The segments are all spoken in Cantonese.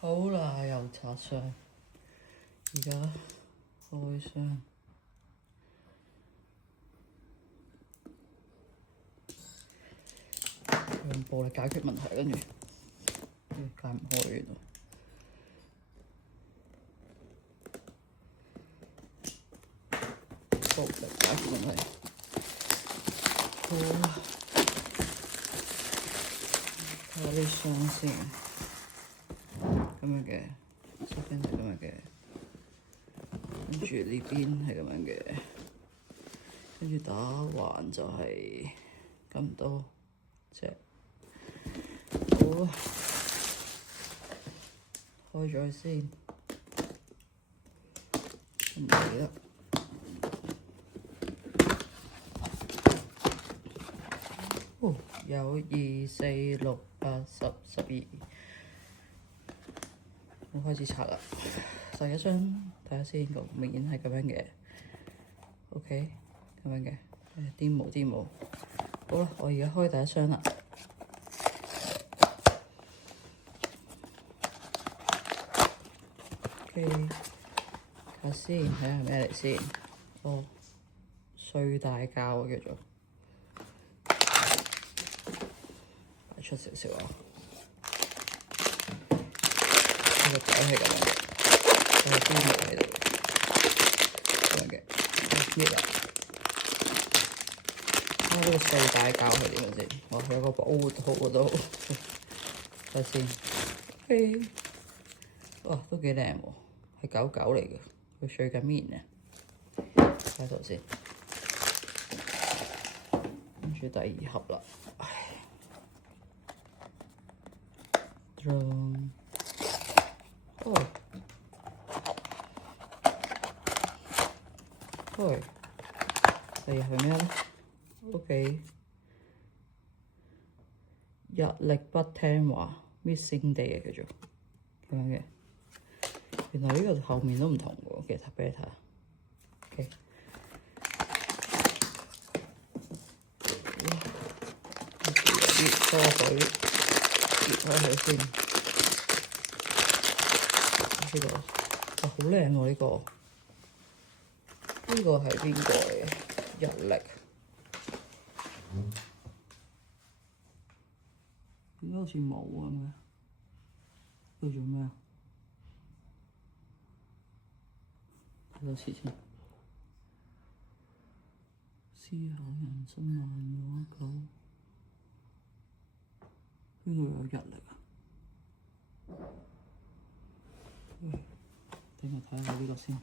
好啦，又拆箱，而家開箱，用暴力解決問題，跟住解唔開原來。暴力解決問題，好啦，睇下啲箱先，咁樣嘅，側邊係咁樣嘅，跟住呢邊係咁樣嘅，跟住打橫就係咁多隻，好啦，開咗佢先，唔記得。哦，有2、4、6、8、10、12，我開始拆啦。第一張睇下先，個面係咁樣嘅，OK，咁樣嘅，啲毛。好啦，我而家開第一張啦。OK，睇下先，睇下咩嚟先。哦，碎大膠啊，叫做。出少少啊！呢個底係咁樣嘅，有啲毛喺度，咁樣嘅，搣啦。呢個碎大膠係點樣先？我喺個保護套嗰度，睇下先。嘿，哇，都幾靚喎，係狗嚟嘅，佢碎緊面啊！睇下度先，跟住第2盒啦。開，第2係咩咧 ？OK， 日曆不聽話 ，Missing Day 叫做咁樣嘅。原來呢個後面都唔同喎，其實俾你睇下。OK， 熱多水，熱開佢先。呢個哇，好靚喎！呢個係邊個嘅日曆？點解好似冇咁嘅？佢做咩啊？睇多次先。思考人生漫畫狗，邊度有日曆啊？等我睇下呢個先。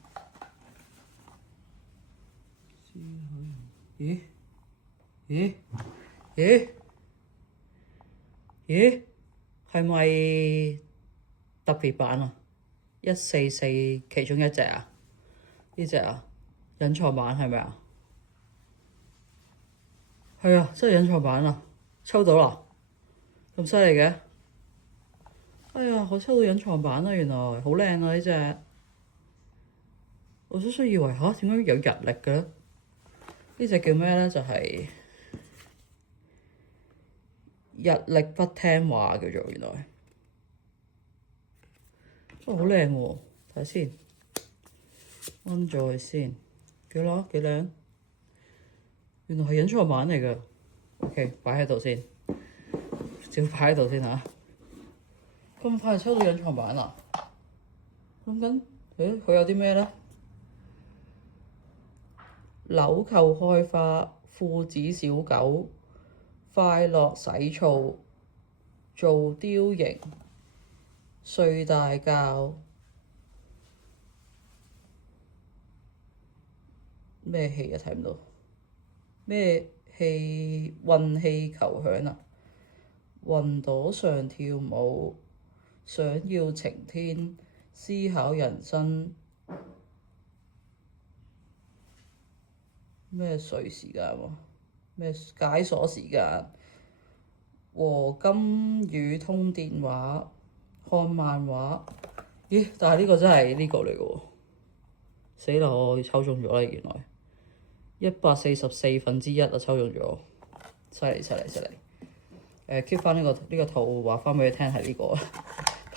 咦？係咪特別版啊？144其中一隻啊？呢隻啊？隱藏版係咪啊？係啊，真係隱藏版啊！抽到啦，咁犀利嘅！哎呀，我抽到隱藏版啦，原來好靚啊呢隻！我初初以為點解有日曆嘅？呢隻叫咩咧？就係日曆不聽話叫做，原來。好靚喎！睇下先，安咗佢先，幾靚？原來係隱藏版嚟㗎。OK， 擺喺度先，照擺喺度先嚇。咁快就抽到隱藏版啦？諗緊，佢有啲咩咧？紐扣開花，父子小狗，快樂洗澡，做雕形，睡大覺，咩戲啊？睇唔到咩戲？運氣球響啊！雲朵上跳舞，想要晴天，思考人生。咩睡時間喎？咩解鎖時間？和金魚通電話，看漫畫。咦？但係呢個真係呢個嚟嘅喎，死啦！我抽中咗啦，原來144分之1啊，抽中咗，犀利！keep 翻呢個圖，話翻俾你聽係呢個，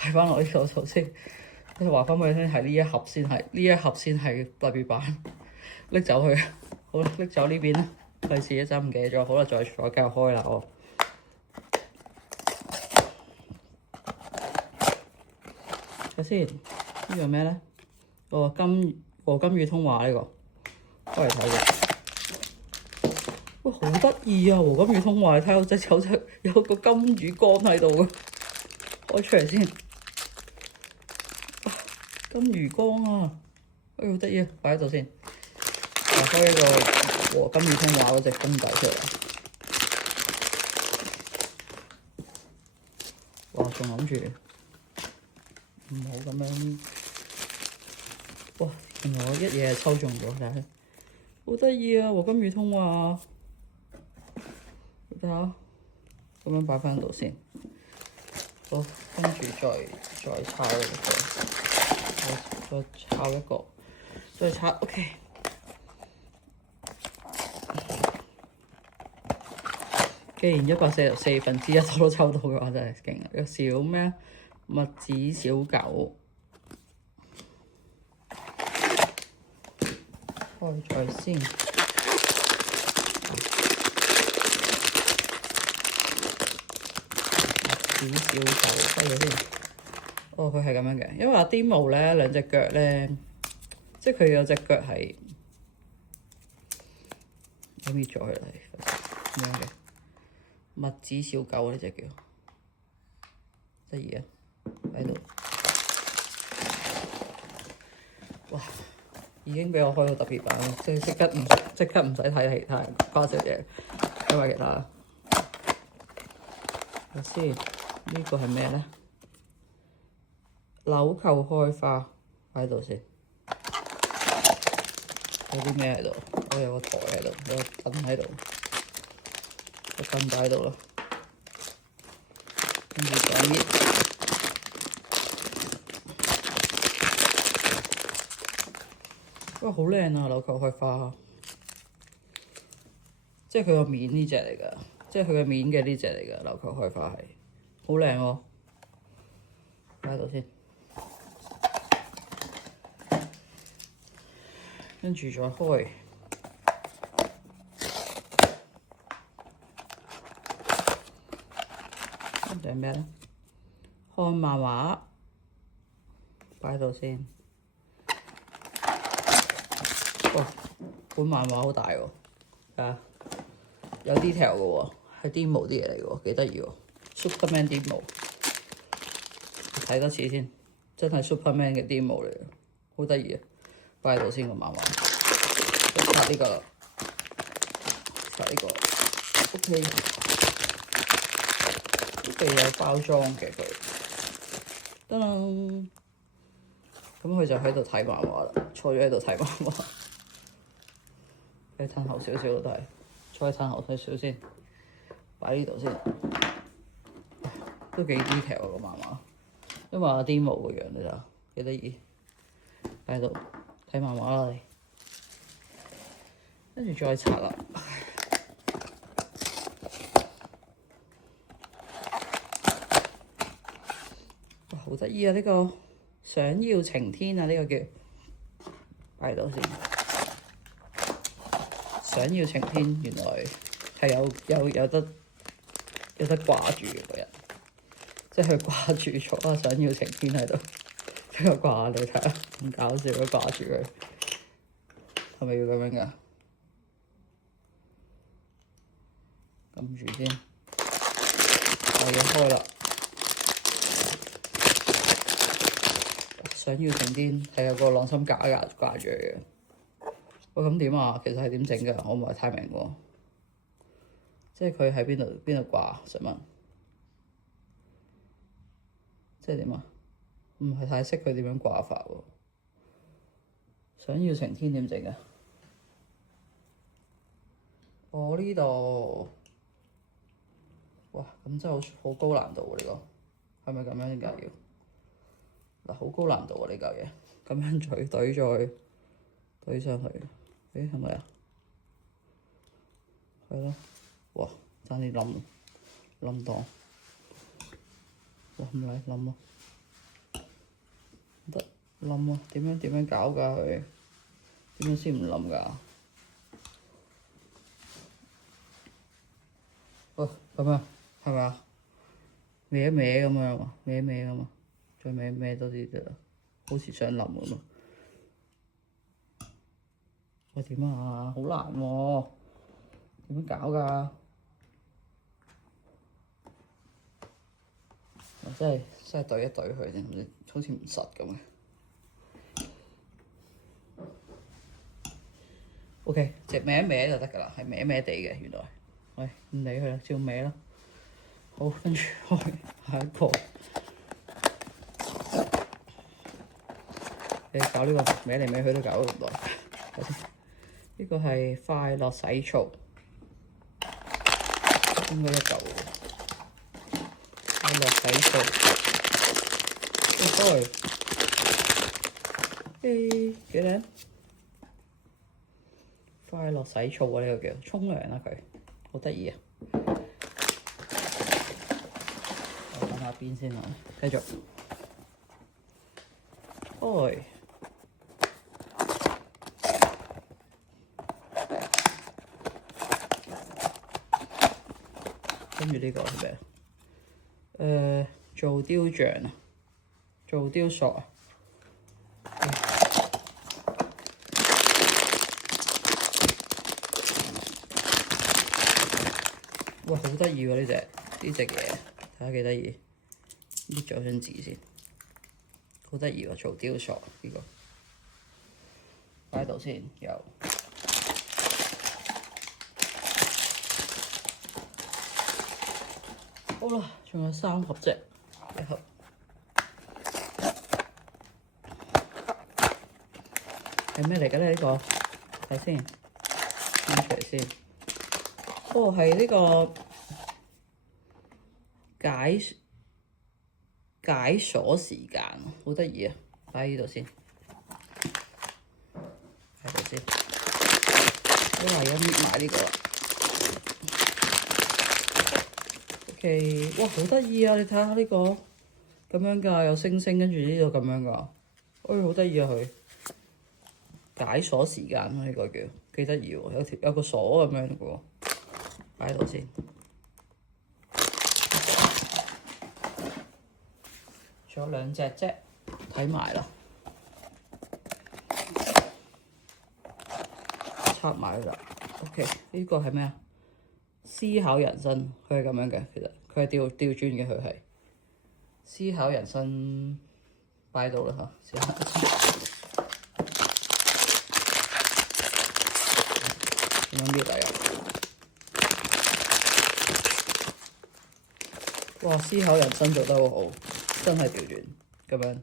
擺翻落呢度頭先。你話翻俾你聽，係呢一盒先係特別版，拎走佢。好啦，拎走呢邊啦，費事一陣唔記得咗。好啦，再繼續開啦我。睇先，呢個咩咧？哦，和金與通話呢個，開嚟睇嘅。哇，好得意啊！和金與通話，你睇到有個金魚缸喺度嘅，開出嚟先。金魚缸啊，好得意啊！擺喺度先。開一個和金與通話嗰隻公仔出嚟。哇！仲諗住唔好咁樣。哇！原來我一嘢抽中咗，睇下，好得意啊！和金與通話，睇下，咁樣擺翻度先。好，跟住再抄一個，再抄一個，再抄。OK。既然144分之1我都抽到嘅話，真係勁啊！有小咩墨子小狗，開在先。墨子小狗開咗先。哦，佢係咁樣嘅，因為阿 Demo 咧兩隻腳咧，即係佢有隻腳係搣咗佢嚟咁樣嘅。墨子小狗呢隻叫得意啊！喺度，哇！已經俾我開到特別版啦，即係即刻唔使睇其他花式嘢，因為其他睇先，呢個係咩咧？紐扣開花擺喺度先，有啲咩喺度？我有個台喺度，有個燈喺度。個燈擺喺度啦，跟住再搣。哇，好靚啊！紐扣開花，即係佢個面呢隻嚟㗎，即係佢個面嘅呢隻嚟㗎。紐扣開花係好靚喎，擺喺度先，跟住再開。跟住係咩咧？看漫畫，擺喺度先。哇！本漫畫好大喎，啊，有 detail 嘅喎，係 Demo 啲嘢嚟嘅喎，幾得意喎 ！Superman Demo， 睇多次先，真係 Superman 嘅 Demo 嚟嘅，好得意啊！擺喺度先個漫畫，拆呢個啦，拆呢個 ，OK。都幾有包裝嘅佢，得啦。咁佢就喺度睇漫畫啦，坐咗喺度睇漫畫。你褪後少少都得，再褪後少少先，擺呢度先。都幾 detail 個漫畫，因為阿 Demo 個樣你就幾得意。擺喺度睇漫畫啦你，跟住再拆啦。好得意啊！呢個想要晴天啊，呢個叫擺到先。想要晴天，原來係有得掛住嘅個人，即係佢掛住咗啊！想要晴天喺度，即係掛你睇下，咁搞笑都掛住佢，係咪要咁樣㗎？撳住先，我要開啦。想要晴天係有個朗心架掛住嘅。喂，咁點啊？其實係點整㗎？我唔係太明喎。即係佢喺邊度掛？想問，即係點啊？唔係太識佢點樣掛法喎。想要晴天點整啊？我呢度，哇！咁真係好高難度喎，呢個係咪咁樣點解要？嗱，好高難度啊！呢嚿嘢咁樣再懟上去，誒係咪啊？係咯，哇！爭啲冧檔，哇唔嚟冧咯〜得冧啊！點樣搞㗎佢？點樣先唔冧㗎？哦，咁啊，係咪啊？歪一歪咁樣啊，歪一歪咁啊，再歪多啲得啦，好似想冧咁啊！喂，點啊？好難喎，點樣搞㗎？我真係對一對佢先，好似唔實咁嘅。OK， 隻歪一歪就得㗎啦，係歪歪地嘅原來。喂，唔理佢啦，照歪啦。好，跟住開下一個。你搞呢個歪嚟歪去都搞咗咁耐，睇先。呢個係快樂洗澡，應該一嚿喎。快樂洗澡，開，幾靚！快樂洗澡啊，呢個叫沖涼啦佢，好得意啊！我揾下邊先啊，繼續開。跟住呢個係咩啊？做雕像啊，做雕塑啊。哇，好得意喎！呢隻嘢，睇下幾得意。搣咗張紙先，好得意喎！做雕塑呢個，擺喺度先。有。好啦，仲有3盒啫，一盒。係咩嚟嘅咧？呢個睇先，拎出嚟先。哦，係呢個解鎖時間，好得意啊！擺喺呢度先，擺喺度先。都係要搣埋呢個啦。OK， 哇，好得意啊！你睇下呢個咁樣㗎，有星星，跟住呢度咁樣㗎。哎，好得意啊佢！解鎖時間呢個叫幾得意喎，有個鎖咁樣嘅喎，擺喺度先。仲有2隻啫，睇埋啦，插埋啦。OK，呢個係咩啊？思考人生，佢係咁樣嘅，其實佢係調轉嘅，佢係思考人生擺到啦嚇，點樣搣嚟啊？哇！思考人生做得好好，真係調轉咁樣。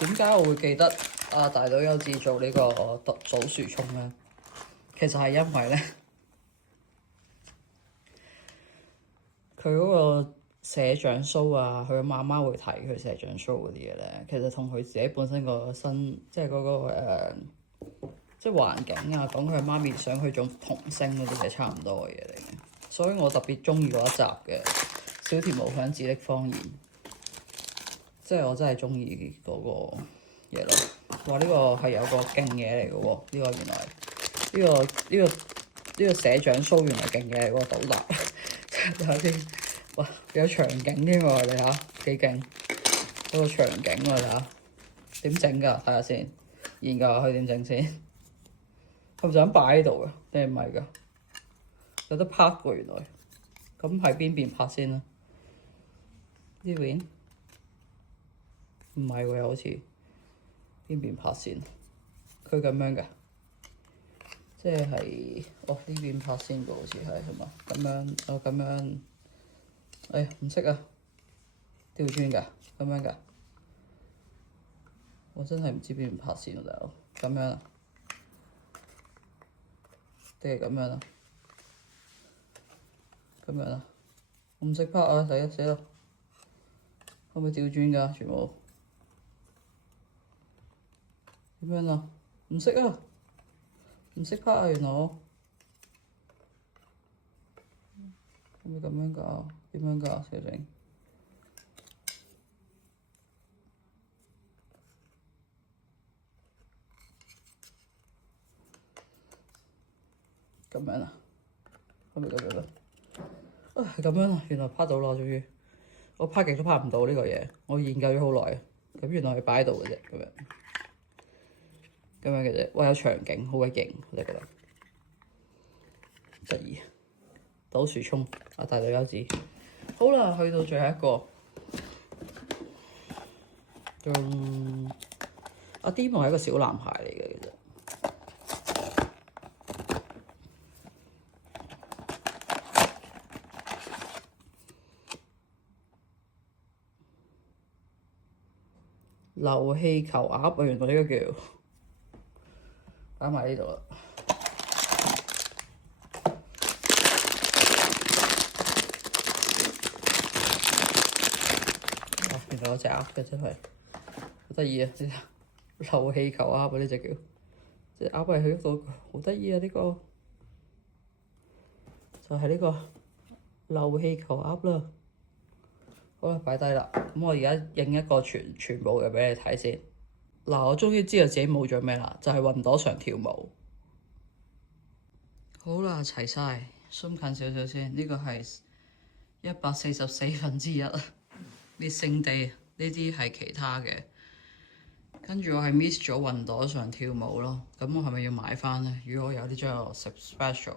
點解我會記得大島優子做呢個數樹聰咧？其實係因為咧，佢嗰個社長 show 啊，佢媽媽會睇佢社長 show 嗰啲嘢咧，其實同佢自己本身個身，即係嗰個即係環境啊，講佢媽咪想去做童星嗰啲係差唔多嘅嘢嚟嘅，所以我特別中意嗰一集嘅小田無響自的謊言，即係我真係中意嗰個嘢咯。話呢個係有個勁嘢嚟嘅喎，呢個原來呢個社長 show 原來勁嘢嚟喎，倒立睇下先，哇有場景添喎，你睇下幾勁，嗰個場景喎，睇下點整㗎？睇下先，研究下佢點整先。係咪就咁擺喺度㗎？定係唔係㗎？有得拍喎原來。咁喺邊邊拍先啦？呢邊唔係喎，又好似邊邊拍先？佢咁樣㗎，即係呢邊拍先㗎，好似係嘛？咁樣咁樣，哎呀唔識啊！調轉㗎，咁樣㗎，我真係唔知邊邊拍先喎，大佬。咁樣啊？定係咁樣啊？咁樣啊？我唔識拍啊！死啦！可唔可以調轉㗎？全部點樣啊？唔識啊！唔識拍啊！原來我可唔可以咁樣㗎？點樣㗎？小整咁樣啊，係咪咁樣啊？啊，咁樣啊，原來拍到啦，終於。我拍極都拍唔到呢個嘢，我研究咗好耐。咁原來係擺喺度嘅啫，咁樣嘅啫。哇，有場景，好鬼勁，我哋覺得得意。倒樹衝啊，大隊優子。好啦，去到最後一個。阿 Dimo 係一個小男孩嚟嘅，其實。流氣球鴨啊，原來呢個叫擺埋呢度啦。原來有隻鴨嘅真係好得意啊！呢流氣球鴨啊，呢隻叫隻鴨係喺度，好得意啊！呢個就係呢個流氣球鴨啦。好啦，擺低啦。咁我而家影一個全部嘅俾你睇先。嗱，我終於知道自己冇咗咩啦，就係雲朵上跳舞。好啦，齊晒，鬆近少少先。呢個係144%列聖地，呢啲係其他嘅。跟住我係 miss 咗雲朵上跳舞咯。咁我係咪要買翻呢？如果我有呢張我食 special。